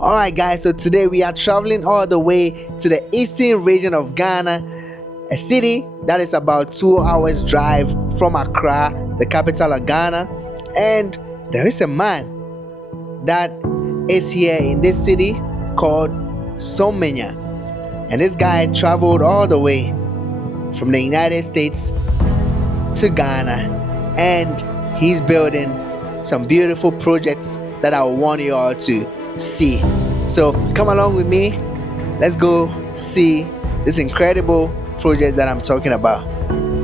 Alright guys, so today we are traveling all the way to the eastern region of Ghana, a city that is about 2 hours drive from Accra, the capital of Ghana. And there is a man that is here in this city called Somenya. And this guy traveled all the way from the United States to Ghana, and he's building some beautiful projects that I want you all to see. So come along with me, let's go see this incredible project that I'm talking about.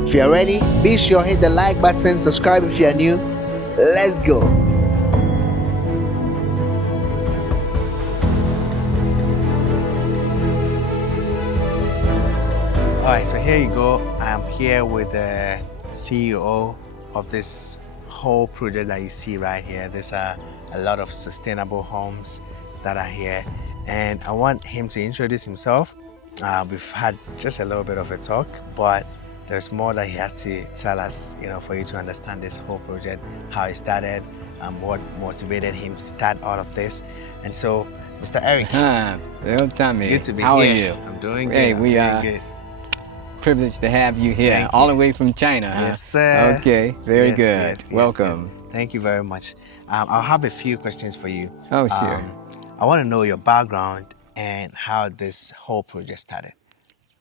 If you're ready, be sure hit the like button, subscribe if you're new. Let's go. Alright, so here you go. I'm here with the CEO of this whole project that you see right here. There's a lot of sustainable homes that are here, and I want him to introduce himself. We've had just a little bit of a talk, but there's more that he has to tell us, for you to understand this whole project, how it started, what motivated him to start all of this. And so, Mr. Eric. Felthommy, Good to be how here. are you? I'm doing good. Hey, we are are good. privileged to have you here, Thank all you. the way from China. Yes, sir. Okay, very Yes, good. yes, Welcome. yes. Thank you very much. I'll have a few questions for you. Oh, sure. I want to know your background and how this whole project started.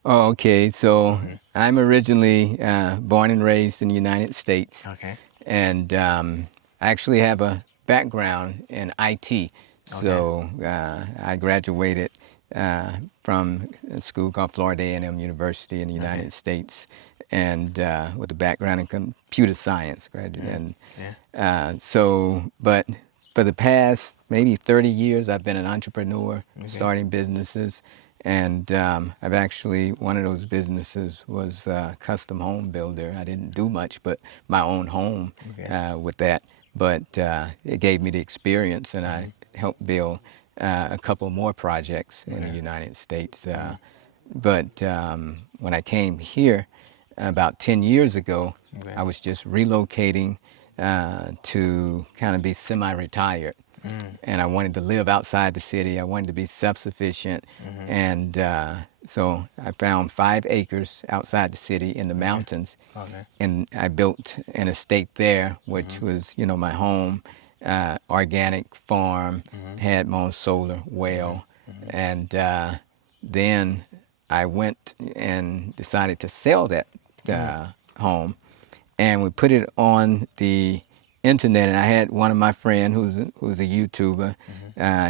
Oh, okay. So I'm originally born and raised in the United States. Okay. And I actually have a background in IT. So I graduated from a school called Florida A&M University in the United States, and with a background in computer science. And but for the past maybe 30 years, I've been an entrepreneur, starting businesses. And I've actually, one of those businesses was a custom home builder. I didn't do much but my own home with that. But it gave me the experience, and I helped build a couple more projects in the United States. But when I came here about 10 years ago, I was just relocating to kind of be semi-retired. And I wanted to live outside the city. I wanted to be self-sufficient. And so I found 5 acres outside the city in the mountains. And I built an estate there, which was, my home, organic farm, had my own solar well. And then I went and decided to sell that home. And we put it on the internet, and I had one of my friends who's a YouTuber.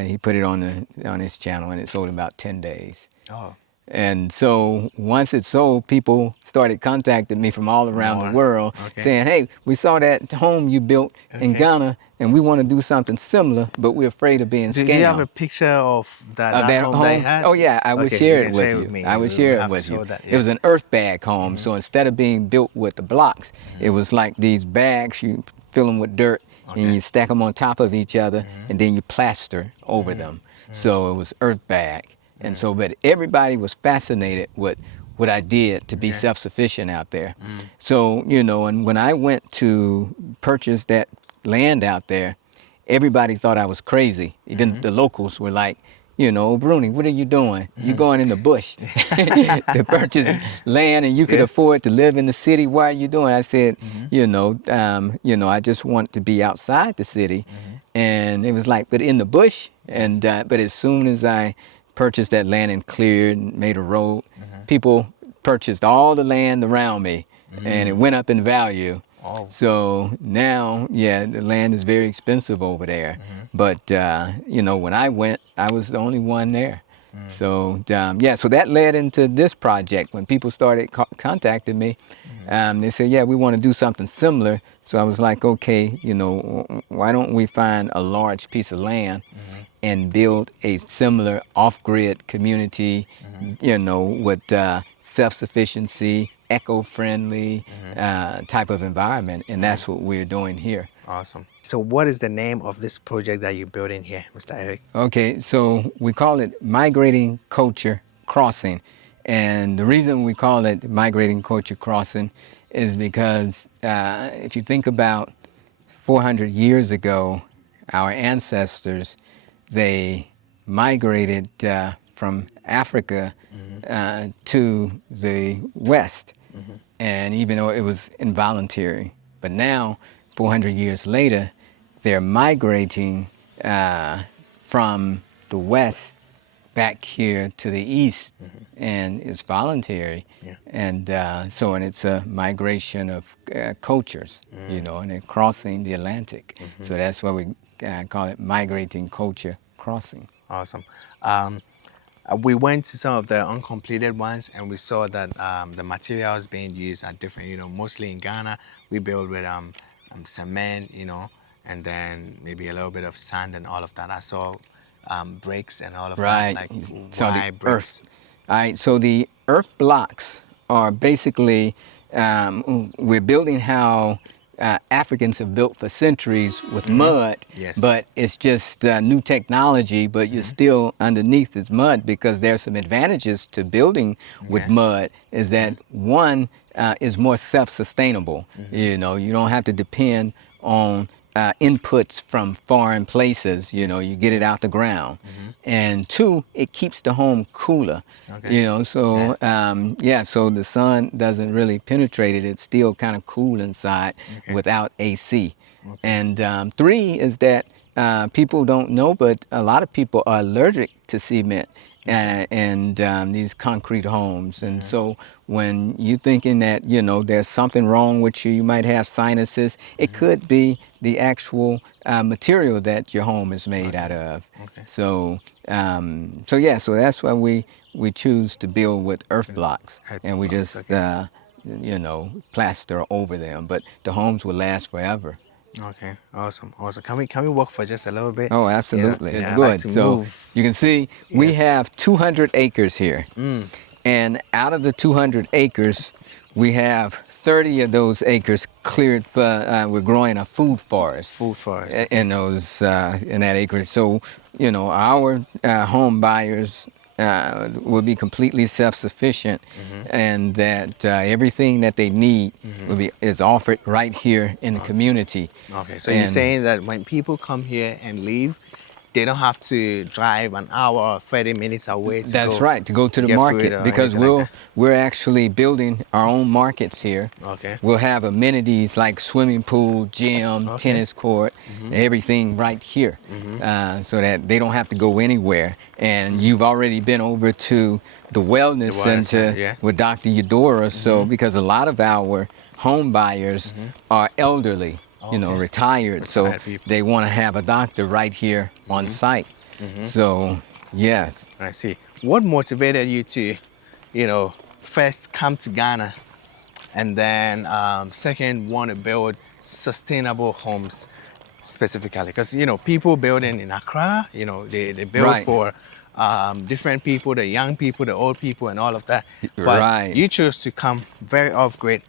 He put it on his channel, and it sold in about 10 days. Oh. And so once it sold, people started contacting me from all around the world, saying, "Hey, we saw that home you built in Ghana, and we want to do something similar, but we're afraid of being scammed." Do you have a picture of that home they had? Oh yeah, I would share it with you. I would share it with you. It was an earth bag home, so instead of being built with the blocks, it was like these bags, you fill them with dirt, and you stack them on top of each other, and then you plaster over them. So it was earth bag. And so, but everybody was fascinated with what I did to be self-sufficient out there. So, and when I went to purchase that land out there, everybody thought I was crazy. Even the locals were like, "Bruni, what are you doing? You're going in the bush to purchase land, and you could afford to live in the city. Why are you doing?" I said, I just want to be outside the city. And it was like, but in the bush. And but as soon as I purchased that land and cleared and made a road, people purchased all the land around me, and it went up in value. So now, the land is very expensive over there. But, when I went, I was the only one there. So, so that led into this project. When people started contacting me, they said, we want to do something similar. So I was like, okay, why don't we find a large piece of land and build a similar off-grid community, with self-sufficiency, eco-friendly type of environment, and that's what we're doing here. Awesome. So what is the name of this project that you're building here, Mr. Eric? Okay, so we call it Migrating Culture Crossing. And the reason we call it Migrating Culture Crossing is because if you think about 400 years ago, our ancestors, they migrated from Africa to the West, and even though it was involuntary, but now, 400 years later, they're migrating from the West back here to the East, and it's voluntary, and and it's a migration of cultures, you know, and they're crossing the Atlantic. So that's why we call it migrating culture crossing. Awesome. We went to some of the uncompleted ones, and we saw that the materials being used are different. You know, mostly in Ghana, we build with cement, you know, and then maybe a little bit of sand and all of that. I saw bricks and all of that, like so dry the bricks. All right, so the earth blocks are basically, we're building how Africans have built for centuries with mud, but it's just new technology, but you're still underneath it's mud, because there's some advantages to building with mud, is that one is more self-sustainable. You know, you don't have to depend on inputs from foreign places, you know, you get it out the ground. And two, it keeps the home cooler, you know, so so the sun doesn't really penetrate it, it's still kind of cool inside without AC. And three is that people don't know, but a lot of people are allergic to cement and these concrete homes. And so when you're thinking that, you know, there's something wrong with you, you might have sinuses, it could be the actual material that your home is made out of. So so that's why we choose to build with earth blocks, and we just you know, plaster over them, but the homes will last forever. Okay, awesome. Can we walk for just a little bit? Oh, absolutely. It's I'd good. like to So move. you can see we have 200 acres here. And out of the 200 acres, we have 30 of those acres cleared for, we're growing a food forest. In those, in that acreage. So, you know, our home buyers will be completely self-sufficient, and that everything that they need is offered right here in the community. Okay, so you're saying that when people come here and leave, they don't have to drive an hour or 30 minutes away to That's right, to go to the market, because we're actually building our own markets here. We'll have amenities like swimming pool, gym, tennis court, everything right here, so that they don't have to go anywhere. And you've already been over to the wellness center with Dr. Eudora, so because a lot of our home buyers are elderly, you know, retired, so they want to have a doctor right here on site. So, yes. I see. What motivated you to, you know, first come to Ghana, and then second want to build sustainable homes specifically? Because, you know, people building in Accra, you know, they build for different people, the young people, the old people, and all of that. But you chose to come very off-grid.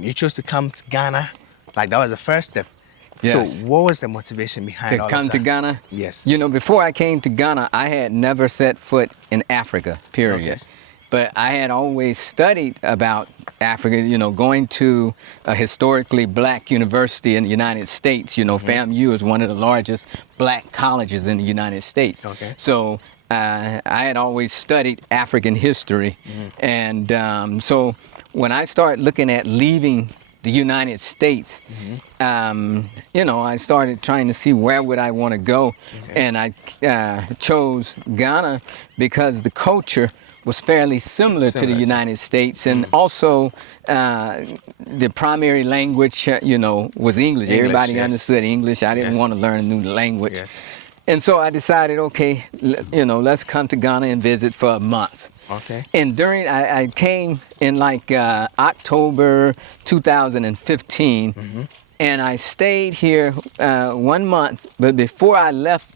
You chose to come to Ghana. Like, that was the first step. Yes. So what was the motivation behind all of that? To come to Ghana? Yes. You know, before I came to Ghana, I had never set foot in Africa, period. But I had always studied about Africa, you know, going to a historically black university in the United States. You know, FAMU is one of the largest black colleges in the United States. So I had always studied African history. And so when I started looking at leaving the United States, you know, I started trying to see where would I want to go. And I chose Ghana because the culture was fairly similar to the United States, and also the primary language, you know, was English. Everybody understood English. I didn't want to learn a new language. And so I decided, okay, you know, let's come to Ghana and visit for a month. And during, I came in like October 2015, and I stayed here 1 month. But before I left,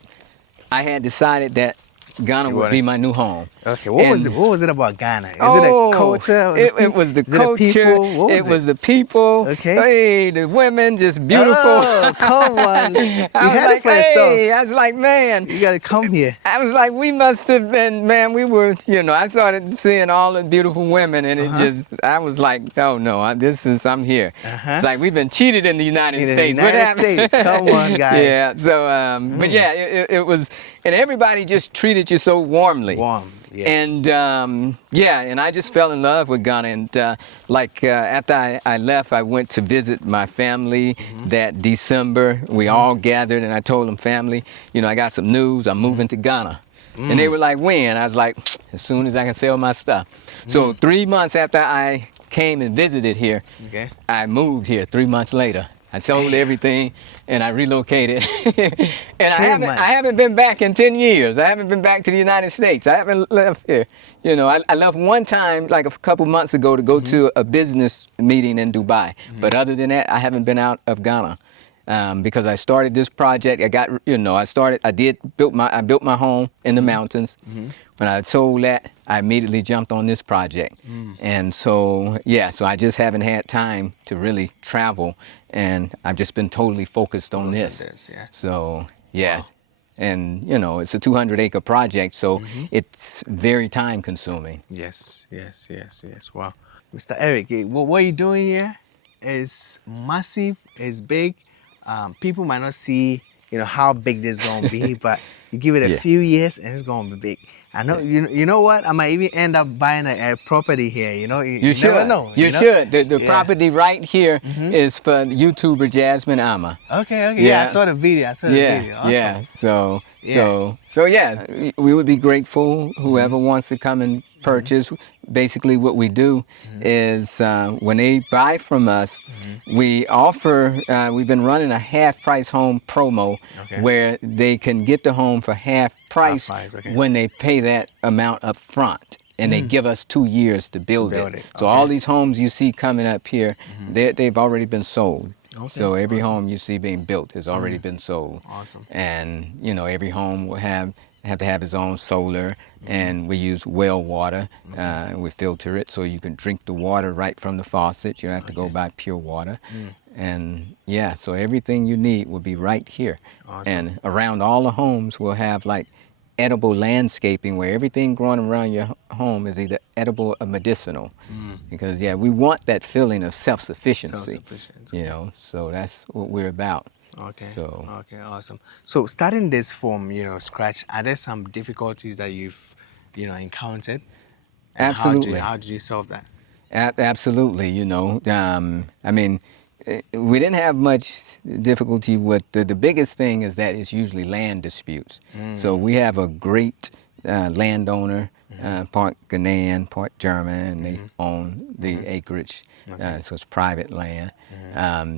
I had decided that Ghana would be my new home. Okay, what was it? What was it about Ghana? Is it Oh, the culture? it was the Is it culture. the people? What It was the people. Okay. Hey, the women, just beautiful. Oh, come on! You I was had like, it for yourself. hey, I was like, man. You gotta come here. I was like, we must have been, man, we were, you know, I started seeing all the beautiful women and it just, I was like, oh no, I'm here. It's like we've been cheated in the United States. What happened? Come on, guys. Yeah, so, but yeah, it was, and everybody just treated you so warmly. Warm, yes. And yeah, and I just fell in love with Ghana. And after I left, I went to visit my family that December. We all gathered and I told them, family, you know, I got some news, I'm moving to Ghana. And they were like, when? I was like, as soon as I can sell my stuff. So 3 months after I came and visited here, I moved here 3 months later. I sold everything and I relocated. And I haven't been back in 10 years. I haven't been back to the United States. I haven't left here. You know, I left one time, like a couple months ago, to go to a business meeting in Dubai. But other than that, I haven't been out of Ghana. Because I started this project, I built my home in the mountains. When I sold that, I immediately jumped on this project. And so, yeah, so I just haven't had time to really travel, and I've just been totally focused on this. So, yeah. Wow. And, you know, it's a 200-acre project, so it's very time consuming. Yes. Wow. Mr. Eric, what you're doing here is massive, is big. People might not see, you know, how big this is going to be, but you give it a few years and it's going to be big. I know, you know what? I might even end up buying a property here, you know? You should. Never know. You should. The property right here is for YouTuber Jasmine Ama. Okay. Yeah, I saw the video. Awesome. Yeah. So yeah, we would be grateful, whoever wants to come and purchase. Basically what we do is when they buy from us, we offer, we've been running a half-price home promo where they can get the home for half price when they pay that amount up front. And they give us 2 years to build it. So all these homes you see coming up here, they've already been sold. So every home you see being built has already been sold. Awesome. And you know, every home will have to have its own solar, and we use well water. We filter it so you can drink the water right from the faucet. You don't have to go buy pure water. And yeah, so everything you need will be right here. Awesome. And around all the homes we'll have like edible landscaping where everything growing around your home is either edible or medicinal. Because yeah, we want that feeling of self-sufficiency. You know, so that's what we're about. Okay, awesome. So starting this from, you know, scratch, are there some difficulties that you've, you know, encountered? And absolutely. How did you solve that? Absolutely, you know. I mean, we didn't have much difficulty with the biggest thing is that it's usually land disputes. So we have a great landowner, part Ghanaian, part German, and they own the acreage, so it's private land.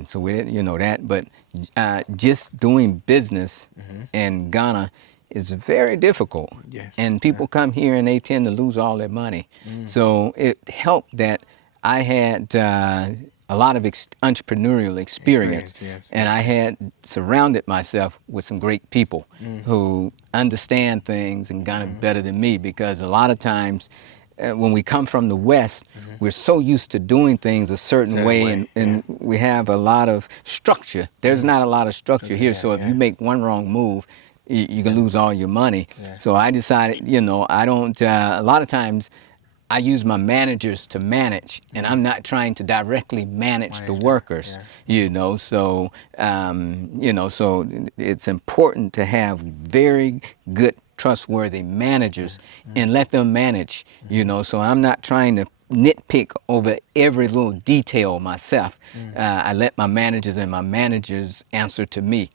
So we didn't, you know, that, but just doing business in Ghana is very difficult. And people come here and they tend to lose all their money. So it helped that I had a lot of entrepreneurial experience. And I had surrounded myself with some great people who understand things and Ghana better than me, because a lot of times when we come from the West, we're so used to doing things a certain way, and we have a lot of structure. There's not a lot of structure here, so if you make one wrong move, you can lose all your money. So I decided, you know, I don't, a lot of times I use my managers to manage, and I'm not trying to directly manage the workers, you know, so, you know, so it's important to have very good, trustworthy managers and let them manage, you know, so I'm not trying to nitpick over every little detail myself. I let my managers and my managers answer to me,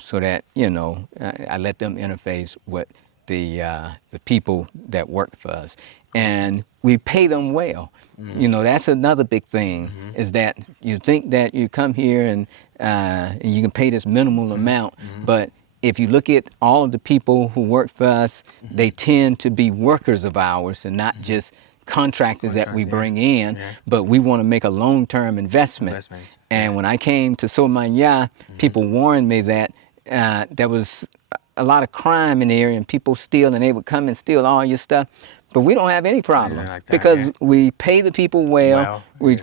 so that, you know, I let them interface with the people that work for us. And we pay them well. You know, that's another big thing, is that you think that you come here and you can pay this minimal amount, but if you look at all of the people who work for us, they tend to be workers of ours and not just contractors that we bring in, but we want to make a long-term investment. And when I came to Somanya, people warned me that there was a lot of crime in the area and people steal, and they would come and steal all your stuff. But we don't have any problem like that, because yeah. we pay the people well. We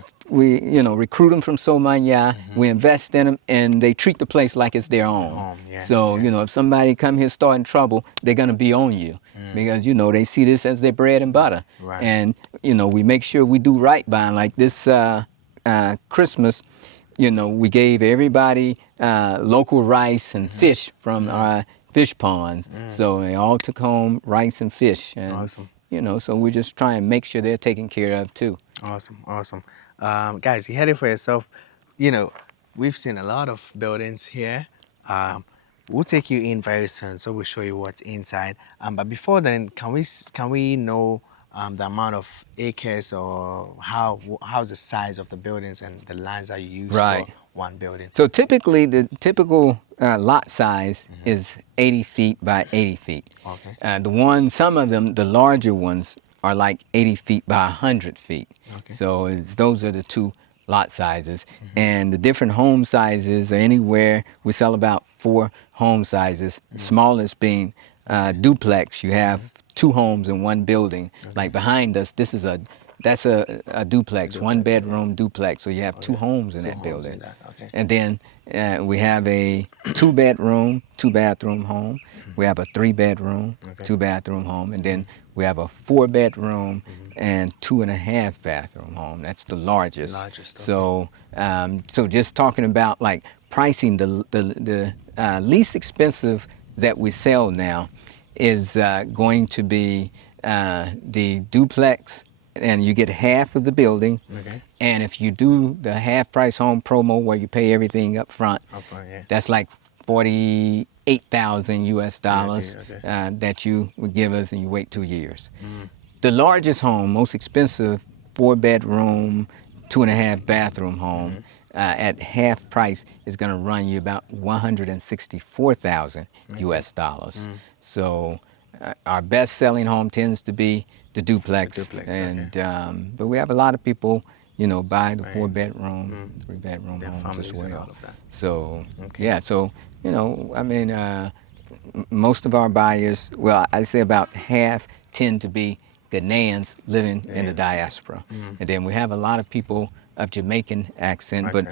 you know, recruit them from Somanya. We invest in them, and they treat the place like it's their own. So you know, if somebody come here starting trouble, they're gonna be on you because you know they see this as their bread and butter. And you know, we make sure we do right by them. Like this Christmas, you know, we gave everybody local rice and fish from our fish ponds. So they all took home rice and fish. And, awesome. You know, so we just try and make sure they're taken care of too. Awesome, awesome. Guys, you heard it for yourself. You know, we've seen a lot of buildings here. We'll take you in very soon, so we'll show you what's inside. But before then, can we know the amount of acres or how's the size of the buildings and the lands that you use for one building? So typically, the typical lot size is 80 feet by 80 feet. Okay. Some of them, the larger ones, are like 80 feet by 100 feet. Okay. So those are the two lot sizes. And the different home sizes are anywhere, we sell about 4 home sizes, smallest being duplex. You have 2 homes in one building. Like behind us, that's a duplex, 1 bedroom duplex. So you have 2 homes in that building. And then we have a 2 bedroom, 2 bathroom home. We have a 3 bedroom, 2 bathroom home. And then we have a 4 bedroom and 2.5 bathroom home. That's the largest. So, so just talking about like pricing, the least expensive that we sell now is going to be the duplex, and you get half of the building. And if you do the half price home promo where you pay everything up front, that's like $48,000 US dollars that you would give us, and you wait 2 years. The largest home, most expensive, 4 bedroom, 2.5 bathroom home, at half price is going to run you about $164,000 US dollars. So our best selling home tends to be the duplex, and but we have a lot of people, you know, buy the 4 bedroom, 3 bedroom homes as well. So yeah, so you know, I mean, most of our buyers, well, I say about half tend to be Ghanaians living in the diaspora, and then we have a lot of people of Jamaican accent, but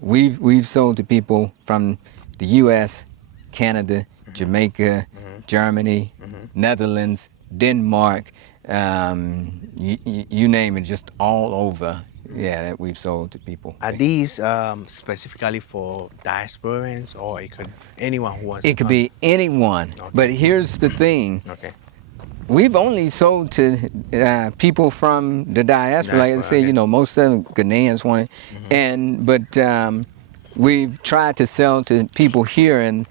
we've sold to people from the U.S., Canada, Jamaica, Germany, Netherlands, Denmark, you name it, just all over. Yeah, that we've sold to people. Are these specifically for diasporans, or it could anyone who wants? It could be anyone. But here's the thing. We've only sold to people from the diaspora. Like I say, you know, most of them Ghanaians want it, but we've tried to sell to people here, and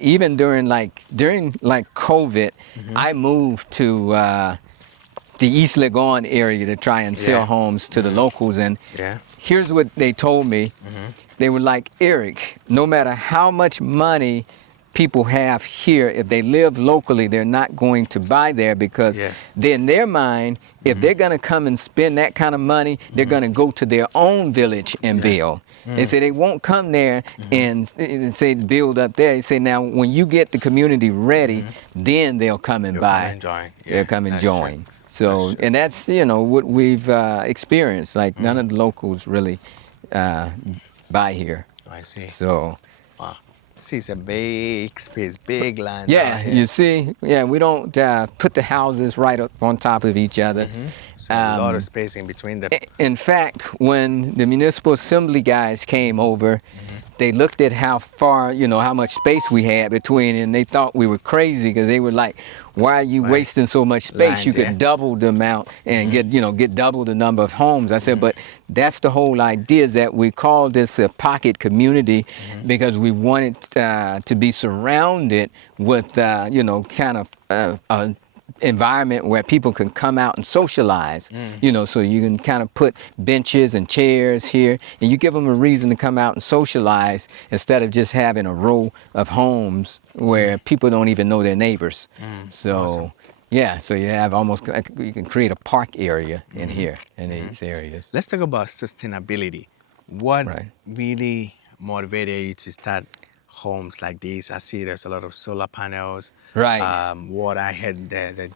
even during COVID, I moved to the East Legon area to try and sell homes to the locals, and here's what they told me. They were like, Eric, no matter how much money people have here, if they live locally, they're not going to buy there, because in their mind, if they're going to come and spend that kind of money, they're going to go to their own village and build. They say they won't come there and say build up there. They say now when you get the community ready, then they'll come and buy. They'll come and join. So, and that's, you know, what we've experienced. Like none of the locals really buy here. I see. So. See, it's a big space, big land. Yeah, you see, we don't put the houses right up on top of each other. So a lot of space in between them. In fact, when the municipal assembly guys came over, they looked at how far, you know, how much space we had between, and they thought we were crazy, because they were like, why are you wasting so much space? You could double the amount and get double the number of homes. I said, but that's the whole idea, is that we call this a pocket community because we wanted to be surrounded with, you know, kind of an environment where people can come out and socialize, you know, so you can kind of put benches and chairs here, and you give them a reason to come out and socialize instead of just having a row of homes where people don't even know their neighbors. So, yeah, so you have almost, you can create a park area in here, in these areas. Let's talk about sustainability. What really motivated you to start homes like these. I see there's a lot of solar panels. Right. Water. I heard that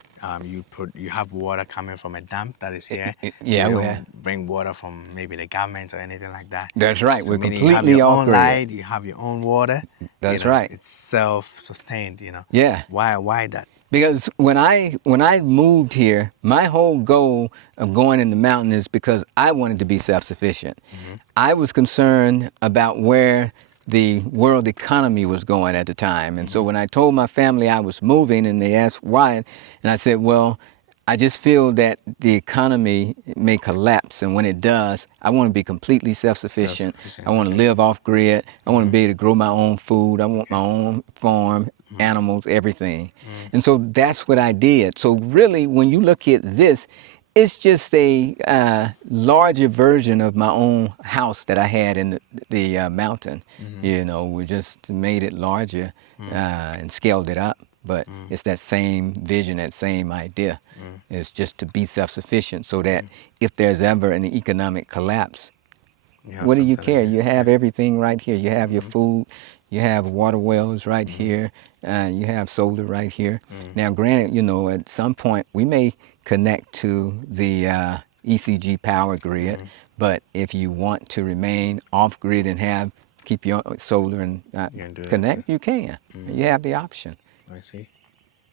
you have water coming from a dam that is here. Yeah, so you we don't bring water from maybe the government or anything like that. That's right. So We're meaning you have completely your off own grid. light, you have your own water. That's right. It's self-sustained. Yeah. Why that? Because when I moved here, my whole goal of going in the mountain is because I wanted to be self-sufficient. I was concerned about where the world economy was going at the time. And so when I told my family I was moving and they asked why, and I said, well, I just feel that the economy may collapse, and when it does, I want to be completely self-sufficient. I want to live off grid. I want to be able to grow my own food. I want my own farm, animals, everything. And so that's what I did. So really, when you look at this, it's just a larger version of my own house that I had in the mountain. We just made it larger and scaled it up. But it's that same vision, that same idea. It's just to be self-sufficient so that if there's ever an economic collapse, what do you care? You have everything right here. You have your food, you have water wells right here, you have solar right here. Now, granted, at some point we may connect to the ECG power grid, but if you want to remain off-grid and keep your solar and connect, you can. You have the option. I see.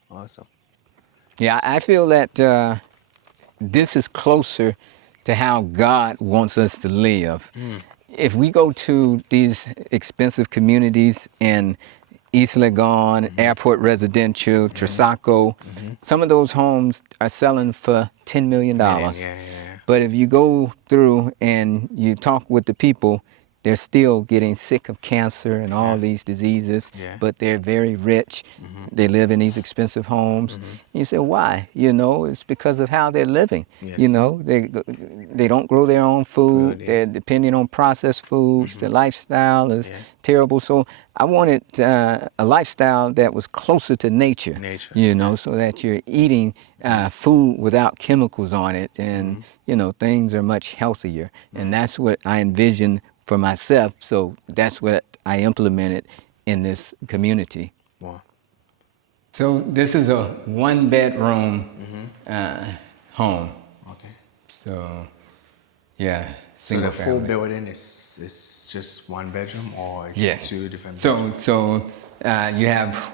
Awesome. Yeah, I feel that this is closer to how God wants us to live. If we go to these expensive communities in East Legon, Airport Residential, Trisaco, some of those homes are selling for $10 million. But if you go through and you talk with the people, they're still getting sick of cancer and all these diseases, but they're very rich. They live in these expensive homes. You say, why? It's because of how they're living. They don't grow their own food. They're depending on processed foods. Their lifestyle is terrible. So I wanted a lifestyle that was closer to nature, so that you're eating food without chemicals on it, and things are much healthier. And that's what I envisioned for myself, so that's what I implemented in this community. Wow. So this is a one-bedroom home. Okay. So, yeah, so single the family. full building is just one bedroom, or it's two different bedrooms? So you have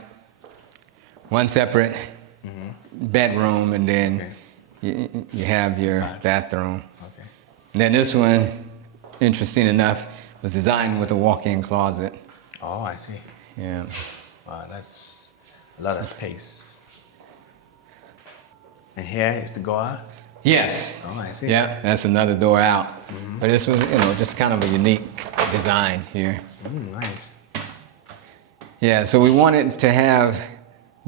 one separate bedroom, and then you have your bathroom. Okay. And then this one, interesting enough, was designed with a walk-in closet. Oh, I see. Yeah. Wow, that's a lot of space. And here is the go out? Yes. Oh, I see. Yeah, that's another door out. But this was, just kind of a unique design here. Nice. Yeah, so we wanted to have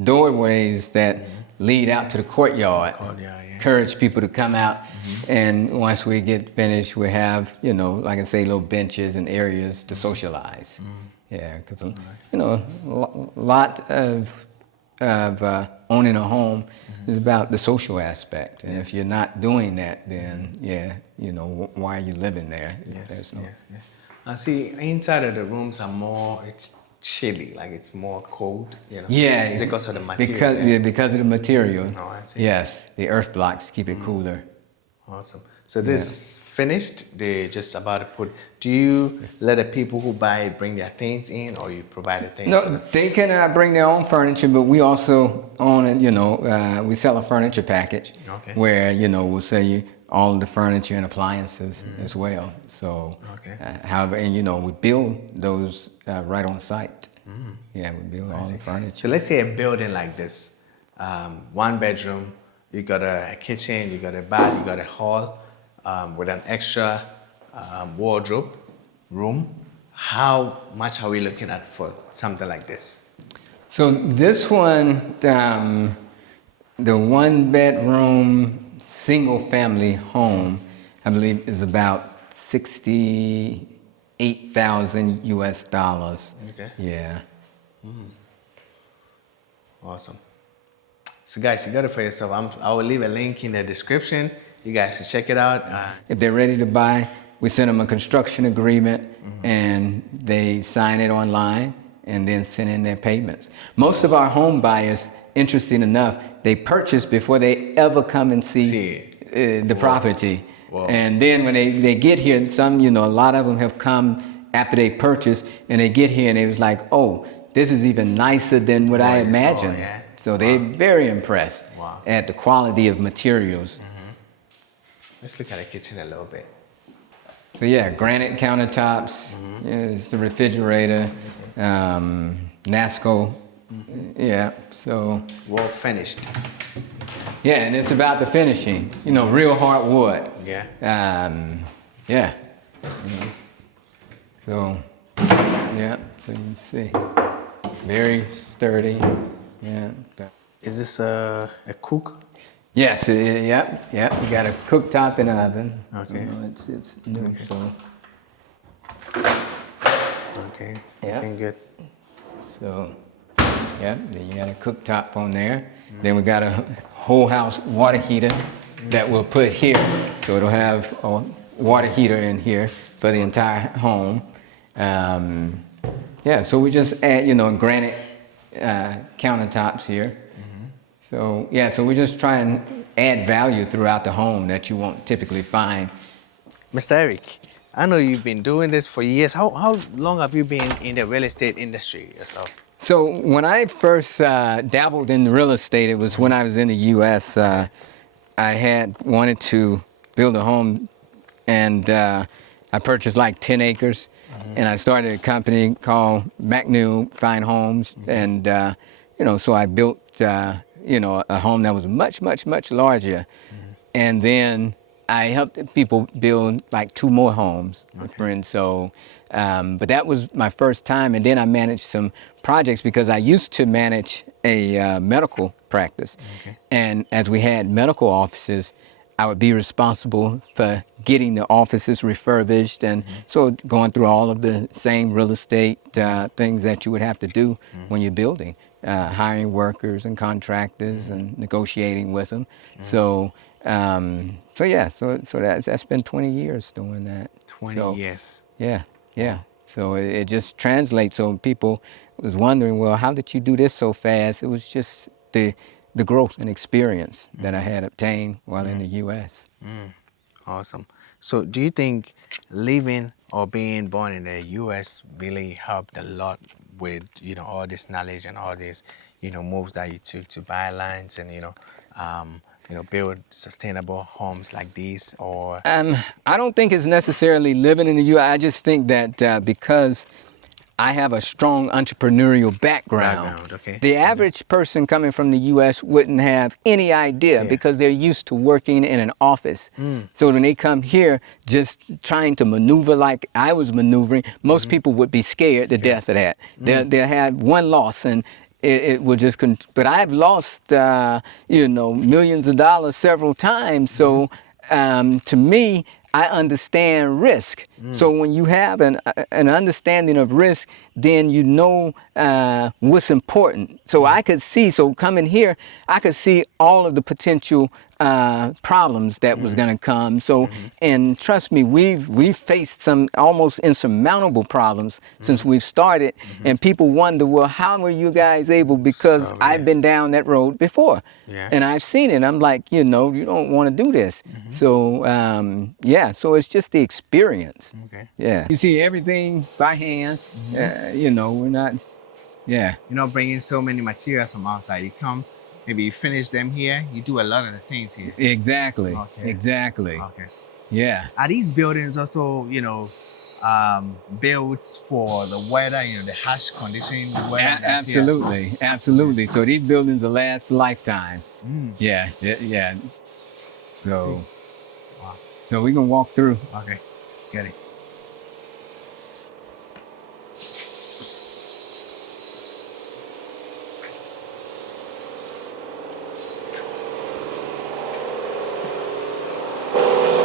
doorways that lead out to the courtyard. Encourage people to come out, and once we get finished, we have, like I say, little benches and areas to socialize. Yeah, because a lot of owning a home is about the social aspect, and if you're not doing that, then why are you living there? Yes. I see inside of the rooms are more. It's chilly, like it's more cold, Yeah, is it because of the material? Because of the material. Oh, I see. Yes, the earth blocks keep it cooler. Awesome. So this finished, they're just about to put. Do you let the people who buy it bring their things in, or you provide the things? No, they can bring their own furniture, but we also own it. We sell a furniture package where we'll sell you all the furniture and appliances as well. So, however, and we build those right on site. Yeah, we build all the furniture. So let's say a building like this, one bedroom, you got a kitchen, you got a bath, you got a hall with an extra wardrobe room. How much are we looking at for something like this? So this one, the one bedroom single family home, I believe is about $68,000 US. Okay. Yeah. Awesome. So guys, you got it for yourself. I will leave a link in the description. You guys can check it out. If they're ready to buy, we send them a construction agreement and they sign it online, and then send in their payments. Most of our home buyers, interesting enough, they purchase before they ever come and see the property. Whoa. And then when they get here, some, a lot of them have come after they purchase, and they get here and they was like, oh, this is even nicer than what I imagined. So they're very impressed at the quality of materials. Let's look at the kitchen a little bit. So yeah, granite countertops, it's the refrigerator, Nasco, so. Well finished. Yeah, and it's about the finishing, real hardwood. Yeah. So, yeah, so you can see, very sturdy, Is this a cook? Yes, yep. We got a cooktop and an oven. Okay. It's new, so. Okay. Yeah. Looking good. So, then you got a cooktop on there. Then we got a whole house water heater that we'll put here. So it'll have a water heater in here for the entire home. So we just add, granite countertops here. So, so we just try and add value throughout the home that you won't typically find. Mr. Eric, I know you've been doing this for years. How long have you been in the real estate industry yourself? So when I first dabbled in real estate, it was when I was in the U.S. I had wanted to build a home, and I purchased like 10 acres, and I started a company called McNeil Fine Homes, and so I built a home that was much, much, much larger, and then I helped people build like 2 more homes, friends. So, but that was my first time, and then I managed some projects because I used to manage a medical practice, and as we had medical offices, I would be responsible for getting the offices refurbished, and so going through all of the same real estate things that you would have to do when you're building, hiring workers and contractors and negotiating with them. So that's been 20 years doing that. 20 years. Yeah. So it just translates. So people was wondering, well, how did you do this so fast? It was just the growth and experience that I had obtained while in the U.S. Awesome. So do you think living or being born in the U.S. really helped a lot with, all this knowledge and all these, moves that you took to buy lands and, build sustainable homes like these? Or I don't think it's necessarily living in the U.S. I just think that because I have a strong entrepreneurial background. The average person coming from the U.S. wouldn't have any idea because they're used to working in an office. So when they come here, just trying to maneuver like I was maneuvering, most people would be scared to death of that. They'll have one loss and it will just, but I've lost, millions of dollars several times. So to me, I understand risk. So when you have an understanding of risk, then you know what's important. So I could see, coming here, I could see all of the potential problems that was going to come. So, and trust me, we've faced some almost insurmountable problems since we've started. And people wonder, well, how were you guys able? Because I've been down that road before, and I've seen it. I'm like, you don't want to do this. So, so it's just the experience. Yeah. You see everything by hand. We're not. Yeah. You're not bringing so many materials from outside. You come. Maybe you finish them here. You do a lot of the things here. Exactly. Exactly. Okay. Yeah. Are these buildings also, built for the weather, the harsh condition? Absolutely. So these buildings will last a lifetime. Yeah. So, so we can walk through. Okay. Let's get it.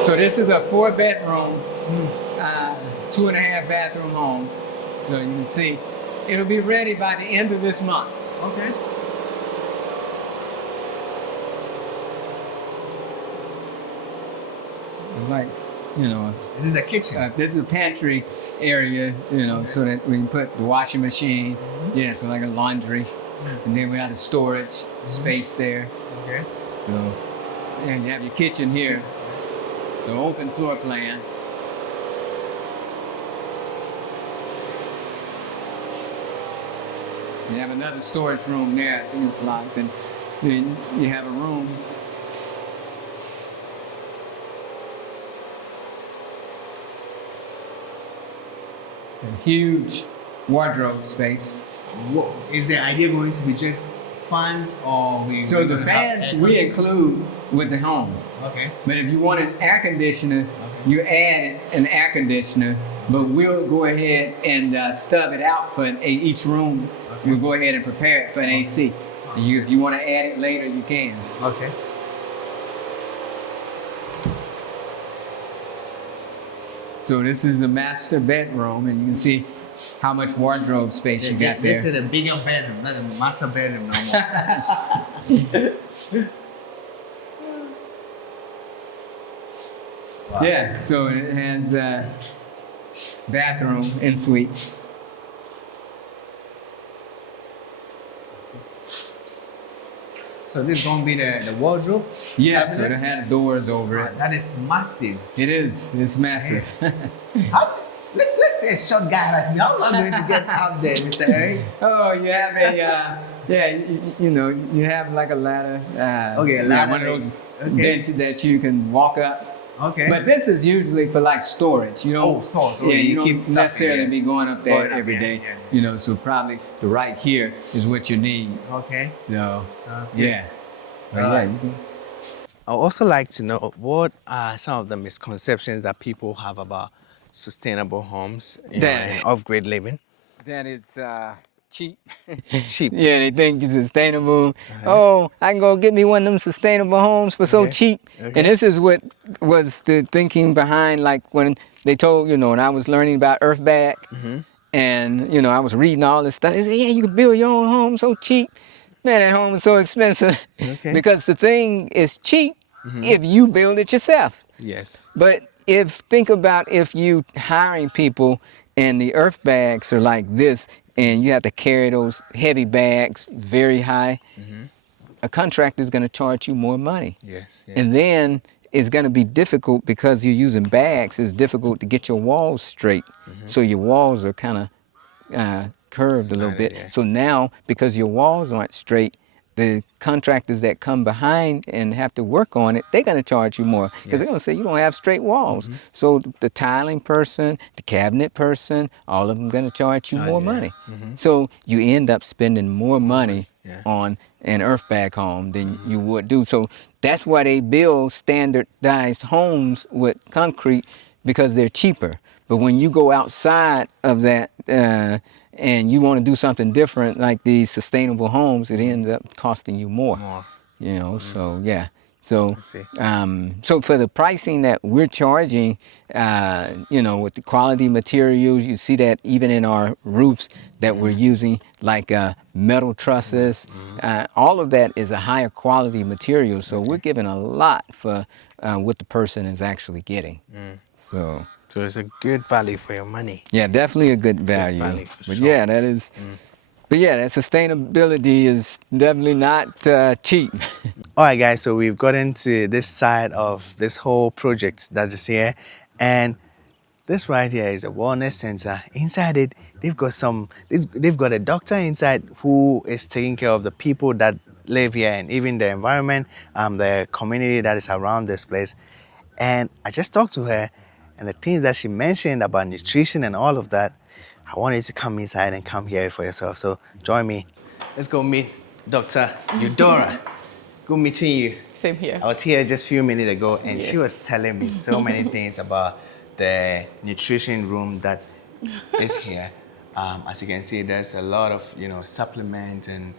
So this is a 4-bedroom, 2.5 bathroom home. So you can see, it'll be ready by the end of this month. Okay. Like you know, This is the kitchen. this is a pantry area, you know, so that we can put the washing machine. Yeah, so like a laundry. And then we have the storage space there. Okay. So, and you have your kitchen here. The open floor plan. You have another storage room there. I think it's locked. And then you have a room. A huge wardrobe space. What, is the idea going to be just fans or we? So the fans we include with the home. Okay. But if you want an air conditioner, you add an air conditioner. But we'll go ahead and stub it out for each room. Okay. We'll go ahead and prepare it for an AC. If you want to add it later, you can. Okay. So this is the master bedroom, and you can see how much wardrobe space you got there. This is a bigger bedroom, not a master bedroom no more. Wow. Yeah, so it has a bathroom en suite. So this is going to be the wardrobe? Yeah, so it has doors over it. That is massive. It is. It's massive. Let's say a short guy like me. I'm not going to get up there, Mr. Eric. Oh, you have a, you know, you have like a ladder. Okay, a ladder. One of those benches that you can walk up. Okay. But this is usually for like storage. You don't, storage. Yeah, you keep don't necessarily be going up there every day. Yeah. You know, so probably the right here is what you need. Okay. So, sounds good. Yeah. But yeah, you can. I'd also like to know what are some of the misconceptions that people have about sustainable homes and off-grid living? That it's cheap. Cheap. Yeah, they think it's sustainable. Oh, I can go get me one of them sustainable homes for so cheap. And this is what was the thinking behind, like when they told, you know, when I was learning about earthbag, and, you know, I was reading all this stuff. They said, yeah, you can build your own home so cheap. Man, that home is so expensive. Because the thing is cheap if you build it yourself. Yes. But think about if you hiring people and the earth bags are like this and you have to carry those heavy bags very high, a contractor is going to charge you more money. Yes. And then it's going to be difficult because you're using bags. It's difficult to get your walls straight. So your walls are kind of curved a little bit. Yeah. So now, because your walls aren't straight, the contractors that come behind and have to work on it, they're going to charge you more because they're going to say you don't have straight walls. So the tiling person, the cabinet person, all of them going to charge you more money. So you end up spending more money on an earthbag home than you would do. So that's why they build standardized homes with concrete, because they're cheaper. But when you go outside of that and you want to do something different, like these sustainable homes, it ends up costing you more. You know, so yeah. So, so for the pricing that we're charging, you know, with the quality materials, you see that even in our roofs that we're using, like metal trusses, all of that is a higher quality material. So we're giving a lot for what the person is actually getting. So it's a good value for your money. Yeah, definitely a good value. But yeah, that is. But yeah, that sustainability is definitely not cheap. All right, guys. So we've gotten to this side of this whole project that is here, and this right here is a wellness center. Inside it, they've got a doctor inside who is taking care of the people that live here and even the environment, the community that is around this place. And I just talked to her. And the things that she mentioned about nutrition and all of that, I want you to come inside and come hear it for yourself. So join me. Let's go meet Dr. Eudora. Good meeting you. Same here. I was here just a few minutes ago, and she was telling me so many things about the nutrition room that is here. As you can see, there's a lot of, you know, supplements and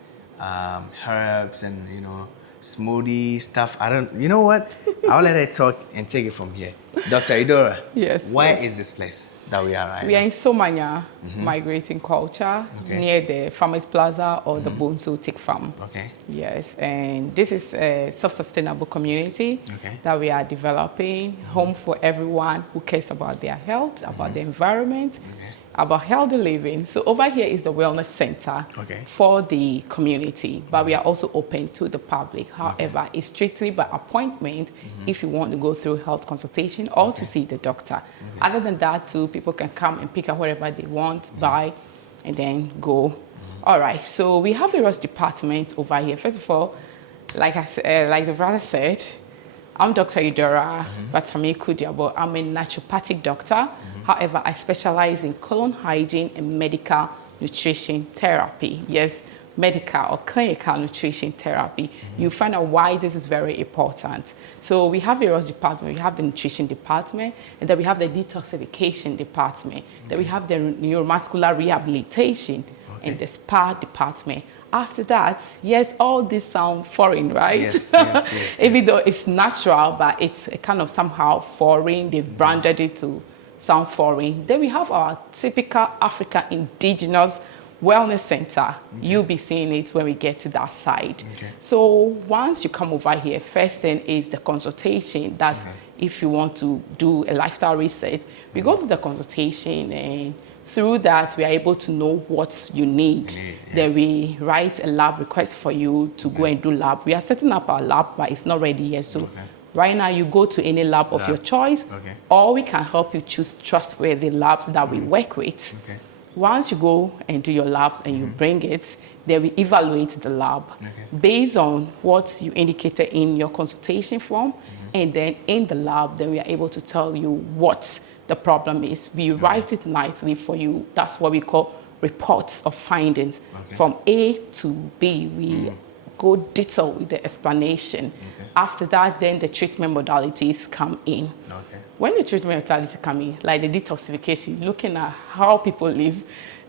herbs and, you know, smoothie stuff. You know what? I'll let her talk and take it from here. Dr. Eudora. Yes. Where is this place? that we are right We are in Somanya, migrating culture, near the Farmers Plaza or the Bonso Tick Farm. Okay. Yes, and this is a self-sustainable community that we are developing, home for everyone who cares about their health, about the environment, about healthy living. So over here is the wellness center for the community, but we are also open to the public. However, it's strictly by appointment if you want to go through health consultation or to see the doctor. Other than that, too, people can come and pick up whatever they want, buy, and then go. All right, so we have various departments over here. First of all, like the brother said, I'm Dr. Idora Batami Kudiabo. I'm a naturopathic doctor. However, I specialize in colon hygiene and medical nutrition therapy. Yes, medical or clinical nutrition therapy. You find out why this is very important. So we have various departments. We have the nutrition department, and then we have the detoxification department. Then we have the neuromuscular rehabilitation and the spa department. After that, yes, all these sound foreign, right? Yes. Even though it's natural, but it's kind of somehow foreign. They've branded it to sound foreign. Then we have our typical African indigenous wellness center. You'll be seeing it when we get to that side. So once you come over here, first thing is the consultation. That's if you want to do a lifestyle reset. We go to the consultation, and through that, we are able to know what you need. Then we write a lab request for you to go and do lab. We are setting up our lab, but it's not ready yet. So right now, you go to any lab of your choice, or we can help you choose trustworthy labs that we work with. Once you go and do your labs and you bring it, then we evaluate the lab based on what you indicated in your consultation form. And then in the lab, then we are able to tell you what the problem is. We write it nicely for you. That's what we call reports of findings. From A to B, we go detail with the explanation. After that, then the treatment modalities come in. When the treatment modalities come in, like the detoxification, looking at how people live,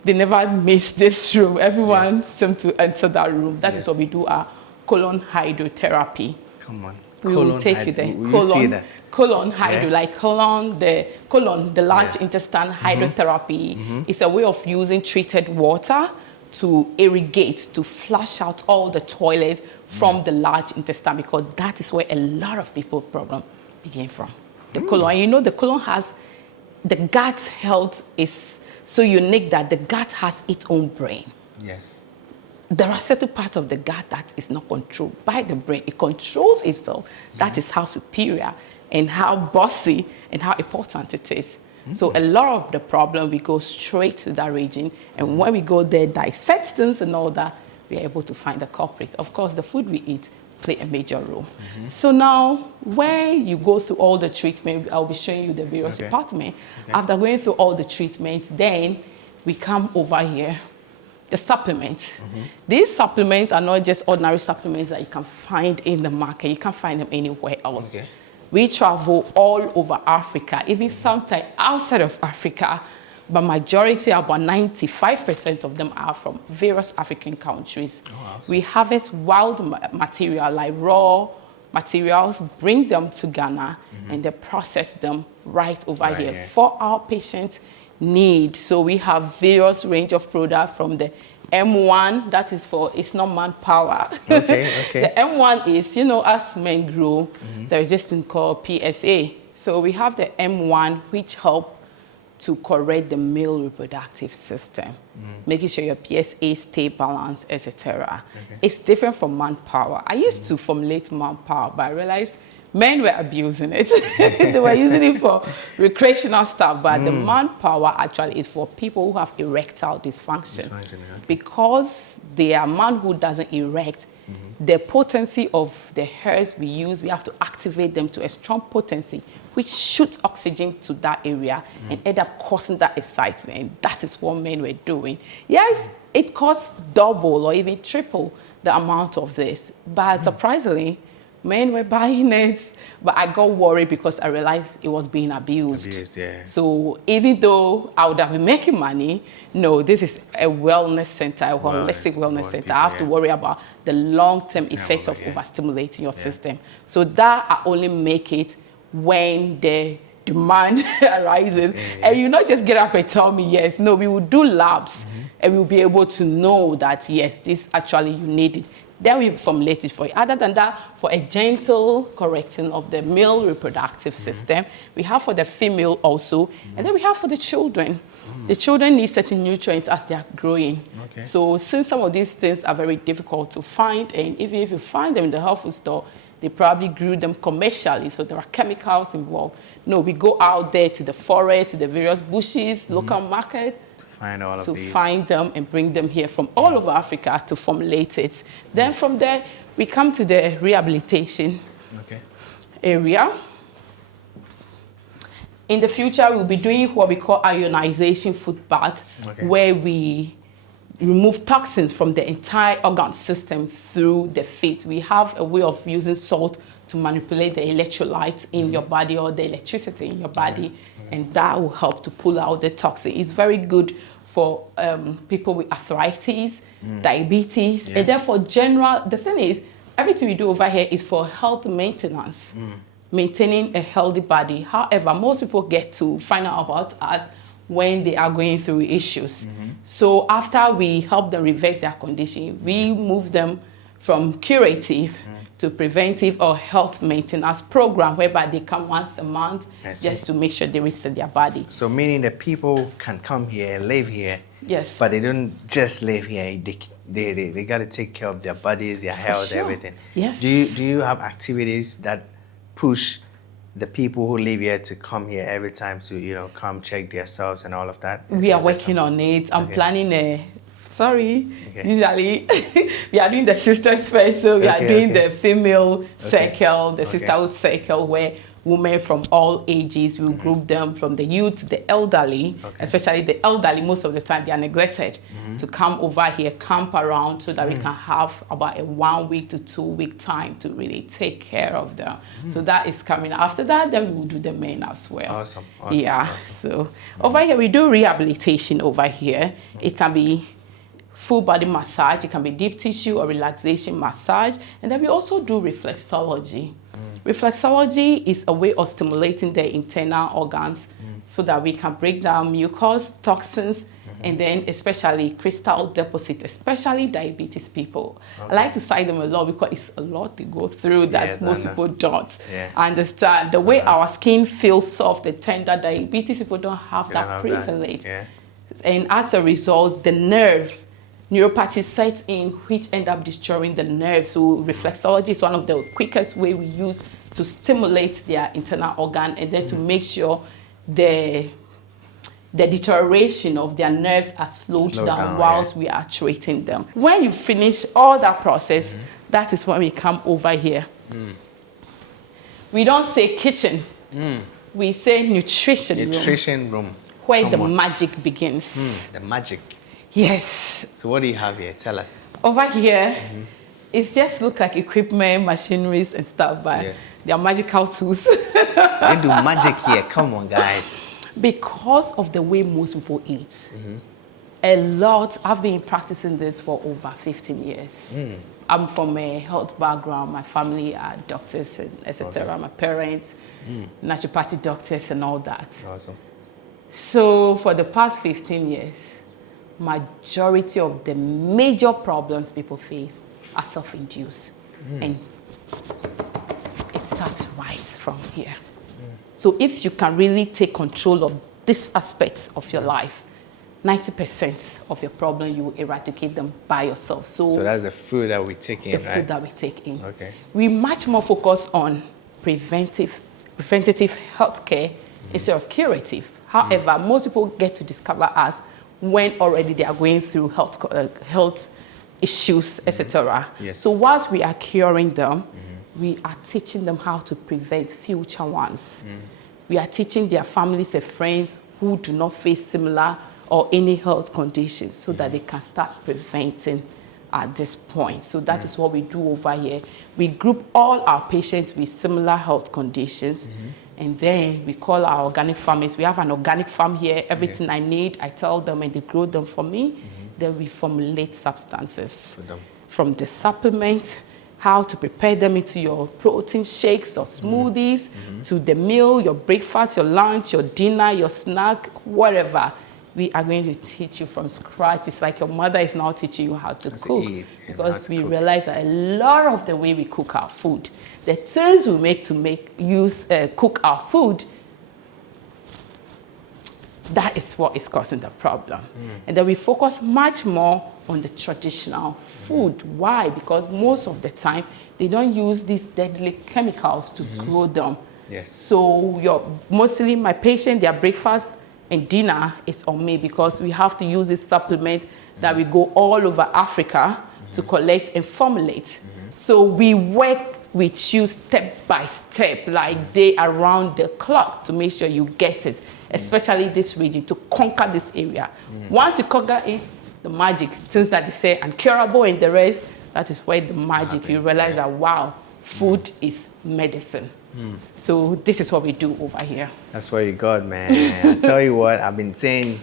they never miss this room. Everyone seems to enter that room. That is what we do, our colon hydrotherapy. Come on. We will take you there. Colon hydro, like the large intestine hydrotherapy is a way of using treated water to irrigate, to flush out all the toilets from the large intestine, because that is where a lot of people's problem begin from. The colon, you know, the colon has, the gut health is so unique that the gut has its own brain. Yes. There are certain parts of the gut that is not controlled by the brain. It controls itself. That is how superior and how bossy and how important it is. So a lot of the problem, we go straight to that region. And when we go there, dissect things and all that, we are able to find the culprit. Of course, the food we eat play a major role. So now, when you go through all the treatment, I'll be showing you the various departments. After going through all the treatment, then we come over here. The supplements. These supplements are not just ordinary supplements that you can find in the market. You can't find them anywhere else. We travel all over Africa, even sometimes outside of Africa, but majority, about 95% of them are from various African countries. We harvest wild material, like raw materials, bring them to Ghana, and they process them right over here for our patients' need. So we have various range of products from the M1, that is for, it's not manpower. The M1 is, you know, as men grow, there is this thing called PSA. So we have the M1, which help to correct the male reproductive system, making sure your PSA stay balanced, etc. It's different from manpower. I used to formulate manpower, but I realized men were abusing it. They were using it for recreational stuff, but the manpower actually is for people who have erectile dysfunction. Because they are man who doesn't erect, the potency of the hairs we use, we have to activate them to a strong potency, which shoots oxygen to that area and end up causing that excitement. And that is what men were doing. Yes, it costs double or even triple the amount of this, but surprisingly, men were buying it, but I got worried because I realized it was being abused. So even though I would have been making money, no, this is a wellness center, a holistic wellness center. I have to worry about the long-term effect of overstimulating your system. So that I only make it when the demand arises. And you not just get up and tell me yes. No, we will do labs and we'll be able to know that yes, this actually you need it. Then we formulate it for you. Other than that, for a gentle correction of the male reproductive system, we have for the female also, and then we have for the children. The children need certain nutrients as they are growing. Okay. So since some of these things are very difficult to find, and even if you find them in the health food store, they probably grew them commercially, so there are chemicals involved. No, we go out there to the forest, to the various bushes, local market, to find them and bring them here from all over Africa to formulate it. Then from there, we come to the rehabilitation area. In the future, we'll be doing what we call ionization foot bath, where we remove toxins from the entire organ system through the feet. We have a way of using salt to manipulate the electrolytes in your body or the electricity in your body, and that will help to pull out the toxin. It's very good for people with arthritis, diabetes, and therefore general, the thing is, everything we do over here is for health maintenance, maintaining a healthy body. However, most people get to find out about us when they are going through issues. So after we help them reverse their condition, we move them from curative to preventive or health maintenance program, whereby they come once a month just to make sure they reset their body. So meaning that people can come here, live here, yes, but they don't just live here. They got to take care of their bodies, their health, everything. Yes. Do you have activities that push the people who live here to come here every time to come check themselves and all of that? We are working on it. I'm planning usually we are doing the sisters first, so we are doing the female circle, the sisterhood circle, where women from all ages will group them from the youth to the elderly, especially the elderly. Most of the time they are neglected, to come over here, camp around, so that we can have about a 1 week to 2 week time to really take care of them. So that is coming. After that, then we will do the men as well. Awesome. So over here we do rehabilitation over here. It can be full body massage, it can be deep tissue or relaxation massage, and then we also do reflexology. Reflexology is a way of stimulating the internal organs so that we can break down mucus, toxins, and then especially crystal deposit, especially diabetes people. I like to cite them a lot because it's a lot to go through that most people don't understand. The way our skin feels soft and tender, diabetes people don't have that privilege. And as a result, the neuropathy sets in, which end up destroying the nerves. So reflexology is one of the quickest way we use to stimulate their internal organ, and then to make sure the deterioration of their nerves are slowed down whilst we are treating them. When you finish all that process, that is when we come over here. We don't say kitchen, we say nutrition room. Where the magic begins. The magic. Yes. So what do you have here? Tell us. Over here, it just look like equipment, machineries and stuff, but they are magical tools. They do magic here. Come on, guys. Because of the way most people eat. I've been practicing this for over 15 years. I'm from a health background. My family are doctors, etc. My parents, naturopathic doctors and all that. Awesome. So for the past 15 years, majority of the major problems people face are self-induced. And it starts right from here. So if you can really take control of this aspect of your life, 90% of your problem, you will eradicate them by yourself. So that's the food that we take in, the food that we take in. Okay. We much more focus on preventative healthcare instead of curative. However, most people get to discover us when already they are going through health issues, etc. So whilst we are curing them, we are teaching them how to prevent future ones. We are teaching their families and friends who do not face similar or any health conditions, so that they can start preventing at this point. So that is what we do over here. We group all our patients with similar health conditions, and then we call our organic farmers. We have an organic farm here. Everything I need, I tell them, and they grow them for me. Then we formulate substances from the supplement how to prepare them into your protein shakes or smoothies, to the meal, your breakfast, your lunch, your dinner, your snack, whatever. We are going to teach you from scratch. It's like your mother is now teaching you how to cook, because we realize that a lot of the way we cook our food, the things we make to cook our food, that is what is causing the problem. And then we focus much more on the traditional food. Why? Because most of the time, they don't use these deadly chemicals to grow them. Yes. So mostly my patient, their breakfast and dinner is on me, because we have to use this supplement that we go all over Africa to collect and formulate. So we work with you step by step, like day around the clock, to make sure you get it, especially this region, to conquer this area. Once you conquer it, the magic, things that they say incurable and the rest, that is where the magic, you realize that, wow, food is medicine. So this is what we do over here. That's what you got, man. I tell you what, I've been saying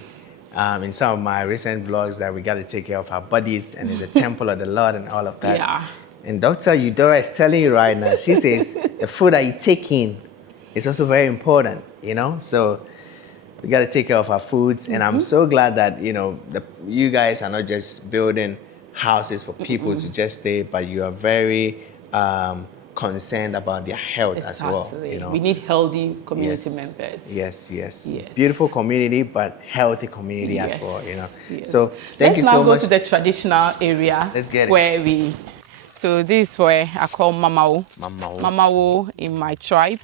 in some of my recent vlogs that we got to take care of our bodies and in the temple of the Lord and all of that. Yeah. And Dr. Eudora is telling you right now, she says the food that you take in is also very important, you know? So we got to take care of our foods. And I'm so glad that, you know, you guys are not just building houses for people to just stay, but you are very concerned about their health as well. You know? We need healthy community members. Yes. Beautiful community, but healthy community as well, you know. Yes. So thank you so much. Let's now go to the traditional area. Let's get it. So this is where I call Mamao. Mamao. Mamao in my tribe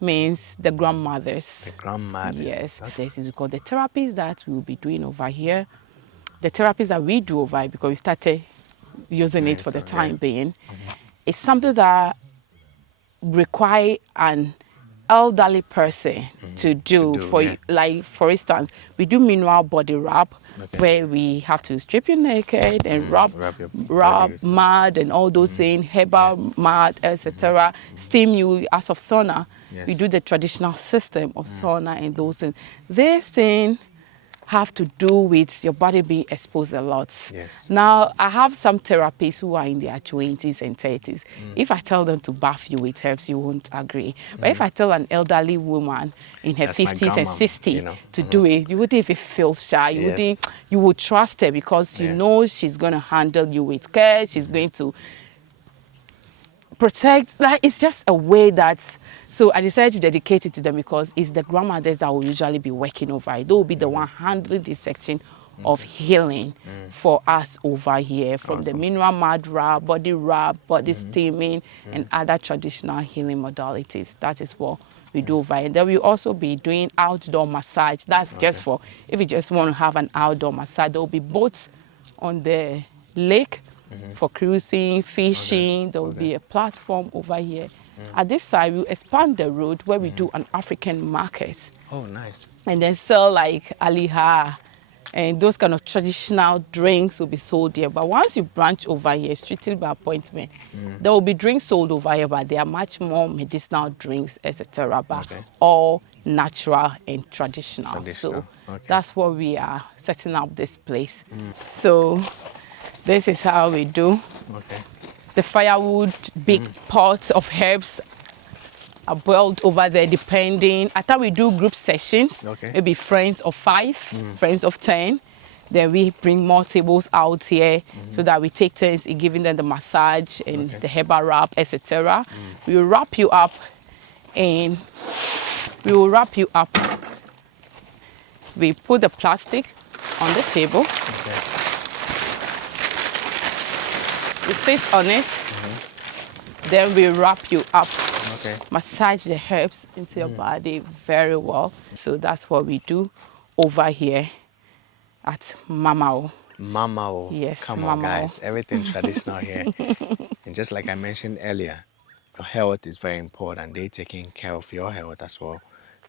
means the grandmothers. The grandmothers. Yes. Okay. This is called the therapies that we'll be doing over here. The therapies that we do over here, because we started using it for the time being, it's something that require an elderly person to do. For instance, we do mineral body rub, where we have to strip you naked and rub mud and all those things, herbal mud, etc. Steam you as of sauna. We do the traditional system of sauna and those things. This thing have to do with your body being exposed a lot. Now, I have some therapists who are in their 20s and 30s. If I tell them to bath you with herbs, you won't agree. But if I tell an elderly woman in her 50s and 60s to do it, you wouldn't even feel shy. You would trust her, because you know she's going to handle you with care. She's going to protect. Like, it's just a way that. So I decided to dedicate it to them, because it's the grandmothers that will usually be working over it. They will be the one handling this section of healing for us over here, from the mineral mud rub, body steaming, and other traditional healing modalities. That is what we do over here. And then we'll also be doing outdoor massage. That's just for, if you just want to have an outdoor massage. There will be boats on the lake for cruising, fishing. There will be a platform over here. At this side, we'll expand the road where we do an African market. Oh, nice. And then sell like aliha and those kind of traditional drinks will be sold here. But once you branch over here, strictly by appointment, there will be drinks sold over here, but there are much more medicinal drinks, etc. But all natural and traditional. So that's what we are setting up this place. So this is how we do. The firewood, big pots of herbs are boiled over there, depending. After we do group sessions, maybe friends of 5, friends of 10, then we bring more tables out here so that we take turns in giving them the massage and the herbal wrap, etc. We will wrap you up, and we will wrap you up. We put the plastic on the table. We sit on it, then we wrap you up, massage the herbs into your body very well. So that's what we do over here at Mamao. Mamao. Yes, Come Mamao. on, guys. Everything traditional here. And just like I mentioned earlier, your health is very important. They're taking care of your health as well.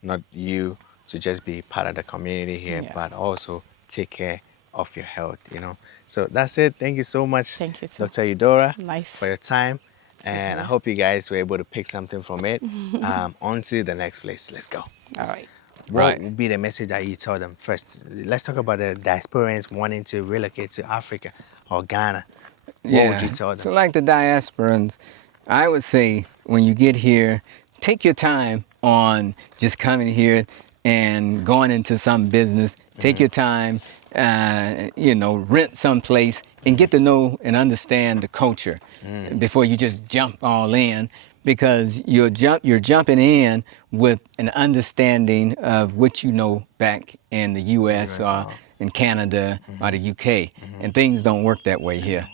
Not you to just be part of the community here, but also take care of your health, you know. So that's it. Thank you so much, Thank you, Dr. Eudora, nice for your time. And I hope you guys were able to pick something from it. On to the next place. Let's go. All right. What would be the message that you tell them first? Let's talk about the diasporans wanting to relocate to Africa or Ghana. What would you tell them? So like the diasporans, I would say when you get here, take your time on just coming here and going into some business. Take your time, rent some place and get to know and understand the culture before you just jump all in, because you're jumping in with an understanding of what you know back in the U.S. or in Canada or the UK, and things don't work that way here.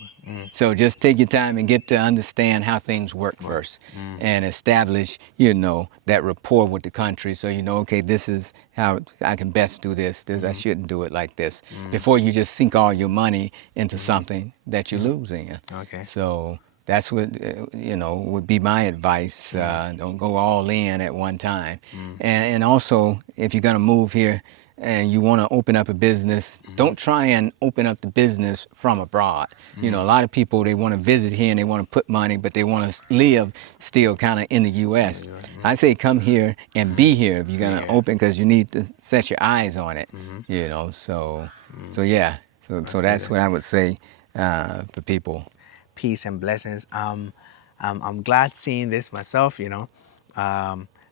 So just take your time and get to understand how things work first, and establish, that rapport with the country, so okay, this is how I can best do this. I shouldn't do it like this. Before you just sink all your money into something that you're losing. Okay. So that's what would be my advice. Don't go all in at one time. And also, if you're gonna move here and you want to open up a business, don't try and open up the business from abroad. A lot of people, they want to visit here and they want to put money, but they want to live still kind of in the U.S. I say come here and be here if you're going to open, because you need to set your eyes on it, So that's what I would say for people. Peace and blessings. I'm glad seeing this myself,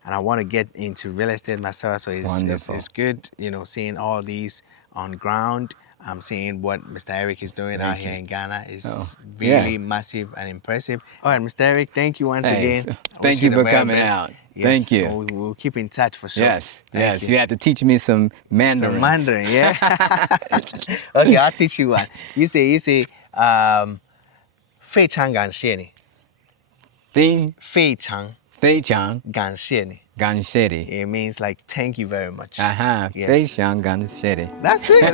and I want to get into real estate myself, so it's good, seeing all these on ground. I'm seeing what Mr. Eric is doing out here in Ghana is really massive and impressive. All right, Mr. Eric, thank you once again. Thank you for coming out. Yes, thank you. We'll keep in touch for sure. Yes, you have to teach me some Mandarin. Some Mandarin, yeah. Okay, I'll teach you one. You say, 非常感谢你. 非常感谢你. It means like thank you very much. Yes. 非常感谢你. That's it.